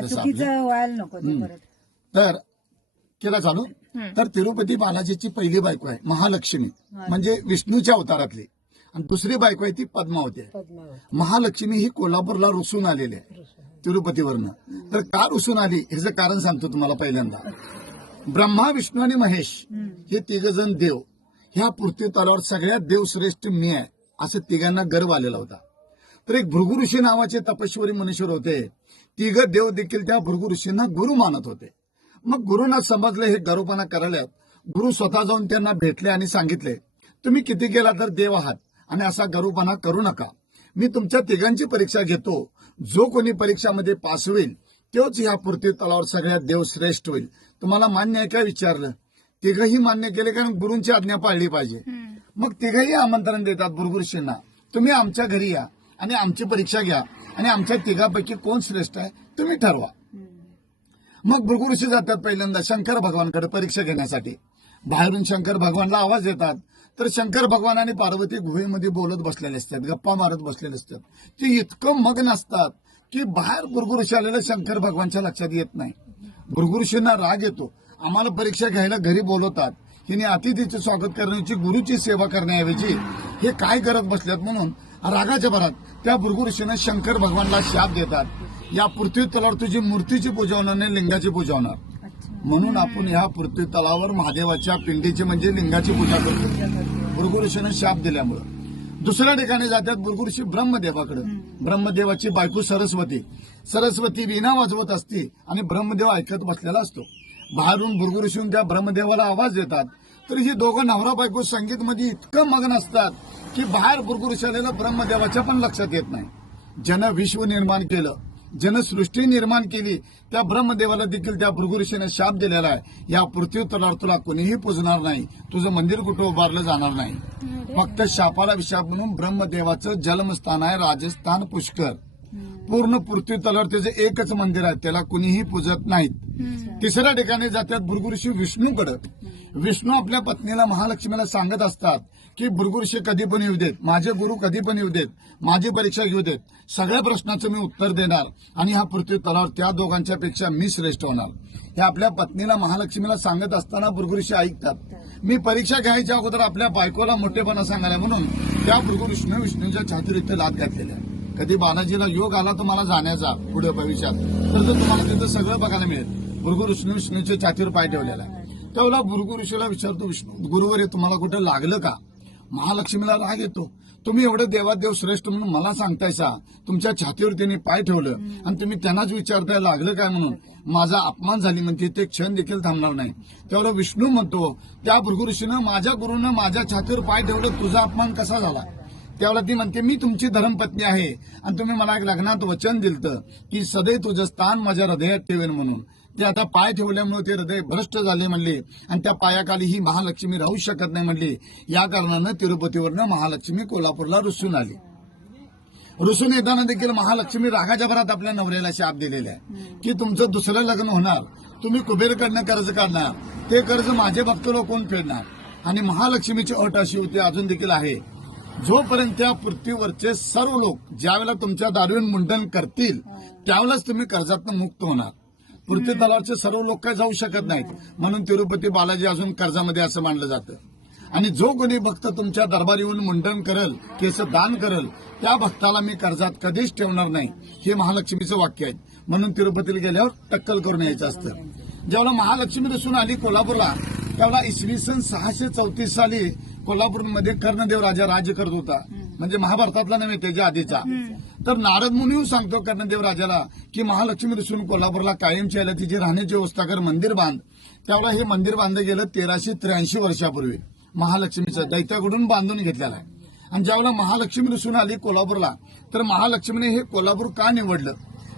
चुकीचं व्हायला नको ते परत. तर केला चालू. तर तिरुपती बालाजीची पहिली बायको आहे महालक्ष्मी, म्हणजे विष्णूच्या अवतारातली, आणि दुसरी बायको आहे ती पद्मावती आहे. महालक्ष्मी ही कोल्हापूरला रुसून आलेली आहे तिरुपतीवरनं. तर का रुसून आली ह्याचं कारण सांगतो तुम्हाला. पहिल्यांदा ब्रह्मा, विष्णू आणि महेश हे तिघजण देव, ह्या पृथ्वी तलावर सगळ्यात देवश्रेष्ठ मी आहे असं तिघांना गर्व आलेला होता. तर एक भृगु ऋषी नावाचे तपस्वी मनुष्य होते. तिघ देव देखील त्या भृगु ऋषींना गुरु मानत होते. मग गुरुंना समजले हे गर्वपणा करायला. गुरु स्वतः जाऊन त्यांना भेटले आणि सांगितले, तुम्ही किती केला तर देव आहात आणि असा गर्वपणा करू नका. मी तुमच्या तिघांची परीक्षा घेतो. जो कोणी परीक्षामध्ये पास होईल तोच ह्या पृथ्वी तलावर सगळ्यात देव श्रेष्ठ होईल. तुम्हाला मान्य आहे का विचारलं. तिघही मान्य केले, कारण गुरूंची आज्ञा पाळली पाहिजे. मग तिघही आमंत्रण देतात भृगु ऋषींना, तुम्ही आमच्या घरी या आणि आमची परीक्षा घ्या आणि आमच्या तिघापैकी कोण श्रेष्ठ आहे तुम्ही ठरवा. मग भृगु ऋषी जातात पहिल्यांदा शंकर भगवानकडे परीक्षा घेण्यासाठी. बाहेरून शंकर भगवानला आवाज येतात. तर शंकर भगवान आणि पार्वती गुहेमध्ये बोलत बसलेले असतात, गप्पा मारत बसलेले असतात. ते इतकं मग्न असतात की बाहेर भृगु ऋषी आलेलं शंकर भगवानच्या लक्षात येत नाही. भृगु ऋषींना राग येतो. आम्हाला परीक्षा घ्यायला घरी बोलवतात, हिने अतिथीचे स्वागत करण्याची, गुरुची सेवा करण्याऐवजी हे काय करत बसल्यात म्हणून रागाच्या भरात त्या भृगु ऋषीने शंकर भगवानला शाप देतात, या पृथ्वी तलावर तुझी मूर्तीची पूजा होणार नाही, लिंगाची पूजा होणार. म्हणून आपण ह्या पृथ्वी तलावर महादेवाच्या पिंडीची म्हणजे लिंगाची पूजा करतो भृगु ऋषीने शाप दिल्यामुळे. दुसऱ्या ठिकाणी जातात भृगु ऋषी ब्रह्मदेवाकडे. ब्रह्मदेवाची बायको सरस्वती वीणा वाजवत असते आणि ब्रह्मदेव ऐकत बसलेला असतो. बाहेरून भृगु ऋषी त्या ब्रह्मदेवाला आवाज देतात. तर ही दोघं नवरा बायको संगीतमध्ये इतकं मग्न असतात की बाहेर भृगु ऋषी आलेलं ब्रह्मदेवाच्या पण लक्षात येत नाही. जन विश्व निर्माण केलं, जनसृष्टी निर्माण केली, त्या ब्रह्मदेवाला देखील त्या भृगु ऋषीने शाप दिलेला आहे, या पृथ्वी तलावर तुला कोणीही पूजणार नाही, तुझं मंदिर कुठं उभारलं जाणार नाही. फक्त शापाला विशाप म्हणून ब्रह्मदेवाचं जन्मस्थान आहे राजस्थान पुष्कर. पूर्ण पृथ्वी तलावर त्याचं एकच मंदिर आहे, त्याला कुणीही पूजत नाहीत. तिसऱ्या ठिकाणी जातात भृगु ऋषी विष्णूकडे. विष्णू आपल्या पत्नीला महालक्ष्मीला सांगत असतात की भृगु ऋषी कधी पण येऊ देत, माझे गुरु कधी पण येऊ देत, माझी परीक्षा घेऊ देत, सगळ्या प्रश्नाचं मी उत्तर देणार आणि हा पृथ्वी तलावर त्या दोघांच्या पेक्षा मी श्रेष्ठ होणार. हे आपल्या पत्नीला महालक्ष्मीला सांगत असताना भृगु ऋषी ऐकतात. मी परीक्षा घ्यायच्या अगोदर आपल्या बायकोला मोठेपणा सांगायला म्हणून त्या भृगु ऋषीने विष्णूच्या छातीवर इथे लाद घातलेल्या. कधी बालाजीला योग आला तुम्हाला जाण्याचा पुढे भविष्यात, तर तुम्हाला तिथं सगळं बघायला मिळेल. भृगु ऋषीने विष्णूच्या छातीवर पाय ठेवलेला आहे. त्यावेळेला भृगु ऋषीला विचारतो, विष्णू गुरुवर तुम्हाला कुठं लागलं का. महालक्ष्मीला राग येतो, तुम्ही एवढे देवादेव श्रेष्ठ म्हणून मला सांगतायसा, तुमच्या छातीवर त्यांनी पाय ठेवलं आणि तुम्ही त्यांनाच विचारताय लागलं काय म्हणून. माझा अपमान झाली म्हणते, ते क्षण देखील थांबणार नाही. त्यावेळेला विष्णू म्हणतो त्या भृगु ऋषीनं माझ्या गुरुनं माझ्या छातीवर पाय ठेवलं, तुझा अपमान कसा झाला. त्यावेळेला ती म्हणते, मी तुमची धर्मपत्नी आहे आणि तुम्ही मला एक लग्नात वचन दिलतं की सदैव तुझं स्थान माझ्या हृदयात ठेवेन म्हणून. ते आता पाय ठेवल्यामुळे ते हृदय भ्रष्ट झाले म्हणले आणि त्या पायाखाली ही महालक्ष्मी राहू शकत नाही म्हणली. या कारणानं तिरुपतीवरनं महालक्ष्मी कोल्हापूरला रुसून आली. रुसून येताना देखील महालक्ष्मी रागाच्या भरात आपल्या नवऱ्याला शाप दिलेला आहे की तुमचं दुसरं लग्न होणार, तुम्ही कुबेरकडनं कर्ज काढणार, ते कर्ज माझे भक्त लोक कोण फेडणार. आणि महालक्ष्मीची अट अशी होती, अजून देखील आहे, जोपर्यंत त्या पृथ्वीवरचे सर्व लोक ज्यावेळेला तुमच्या दारुण मुंडन करतील त्यावेळेलाच तुम्ही कर्जातून मुक्त होणार. पृथ्वी तलावरचे सर्व लोक काय जाऊ शकत नाहीत. म्हणून तिरुपती बालाजी अजून कर्जामध्ये असं मानलं जातं. आणि जो कोणी भक्त तुमच्या दरबार येऊन मुंडन करल, केस दान करल, त्या भक्ताला मी कर्जात कधीच ठेवणार नाही, हे महालक्ष्मीचं वाक्य आहे. म्हणून तिरुपतीला गेल्यावर टक्कल करून यायचं असतं. जेव्हा महालक्ष्मी रुसून आली कोल्हापूरला, त्यावेळेला इसवी सन 634 साली कोल्हापूरमध्ये कर्णदेव राजा राज्य करत होता, म्हणजे महाभारतातला नव्हे त्याच्या आधीचा. तर नारद मुनी सांगतो कर्णदेव राजाला की महालक्ष्मी रुसून कोल्हापूरला कायमची आल्या, तिची राहण्याची व्यवस्था कर, मंदिर बांध. त्यावेळेला हे मंदिर बांधलं गेलं 1383 वर्षापूर्वी. महालक्ष्मीचं दैत्याकडून बांधून घेतलेलं आहे. आणि ज्यावेळेला महालक्ष्मी रुसून आली कोल्हापूरला, तर महालक्ष्मीने हे कोल्हापूर का निवडलं,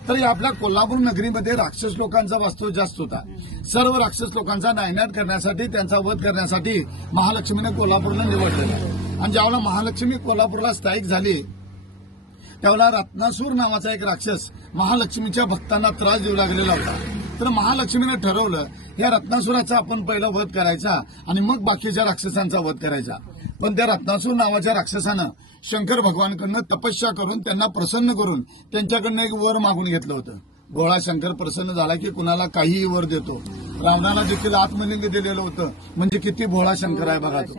तर आपल्या कोल्हापूर नगरीमध्ये राक्षस लोकांचा वास्तव जास्त होता. सर्व राक्षस लोकांचा नायनाट करण्यासाठी, त्यांचा वध करण्यासाठी महालक्ष्मीने कोल्हापूरला निवडलेलं आहे. आणि ज्यावेळेला महालक्ष्मी कोल्हापूरला स्थायिक झाली, त्यावेळेला रत्नासूर नावाचा एक राक्षस महालक्ष्मीच्या भक्तांना त्रास देऊ लागलेला होता. तर महालक्ष्मीने ठरवलं या रत्नासुराचा आपण पहिला वध करायचा आणि मग बाकीच्या राक्षसांचा वध करायचा. पण त्या रत्नासूर नावाच्या राक्षसानं शंकर भगवानकडनं तपस्या करून त्यांना प्रसन्न करून त्यांच्याकडनं एक वर मागून घेतलं होतं. भोळा शंकर प्रसन्न झाला की कुणाला काहीही वर देतो. रावणाला देखील आत्मलिंग दिलेलं होतं. म्हणजे किती भोळा शंकर आहे बघा तो.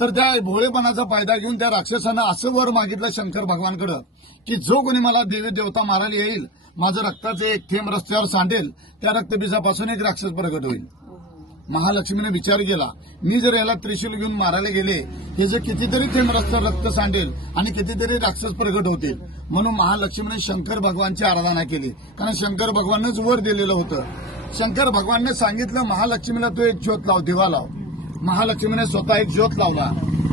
तर त्या भोळेपणाचा फायदा घेऊन त्या राक्षसानं असं वर मागितलं शंकर भगवानकडं की जो कोणी मला देवी देवता मारायला येईल, माझं रक्ताचं एक थेंब रस्त्यावर सांडेल, त्या रक्तबीजापासून एक राक्षस प्रगट होईल. महालक्ष्मीने विचार केला, मी जर याला त्रिशूल घेऊन मारायला गेले, हे जर कितीतरी थेंब रस्त्यावर रक्त सांडेल आणि कितीतरी राक्षस प्रगट होतील. म्हणून महालक्ष्मीने शंकर भगवानची आराधना केली. कारण शंकर भगवानच वर दिलेलं होतं. शंकर भगवानने सांगितलं महालक्ष्मीला तू एक ज्योत लाव, दिवा लाव. महालक्ष्मीने स्वतः एक ज्योत लावला.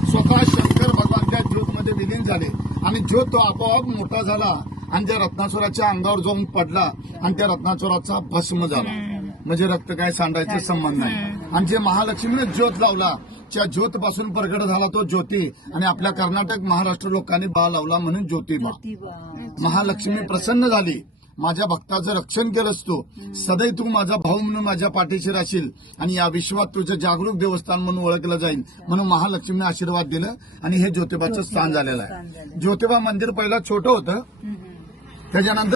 स्वतः शंकर भगवान त्या ज्योतमध्ये विलीन झाले आणि ज्योत तो आपोआप मोठा झाला आणि त्या रत्नासुराच्या अंगावर जाऊन पडला आणि त्या रत्नासुराचा भस्म झाला. म्हणजे रक्त काय सांडायचा संबंध नाही. आणि जे महालक्ष्मीने ज्योत लावला, त्या ज्योत पासून प्रगट झाला तो ज्योती. आणि आपल्या कर्नाटक महाराष्ट्र लोकांनी बा लावला म्हणून ज्योतिबा. महालक्ष्मी प्रसन्न झाली. माझ्या भक्ताचं रक्षण केलंस तू, सदैव तू माझा भाऊ म्हणून माझ्या पाठीशी राहशील आणि या विश्वात तुझं जागरूक देवस्थान म्हणून ओळखलं जाईल. म्हणून महालक्ष्मीने आशीर्वाद दिलं आणि हे ज्योतिबाचं स्थान झालेलं आहे. ज्योतिबा मंदिर पहिलं छोटं होतं, त्याच्यानंतर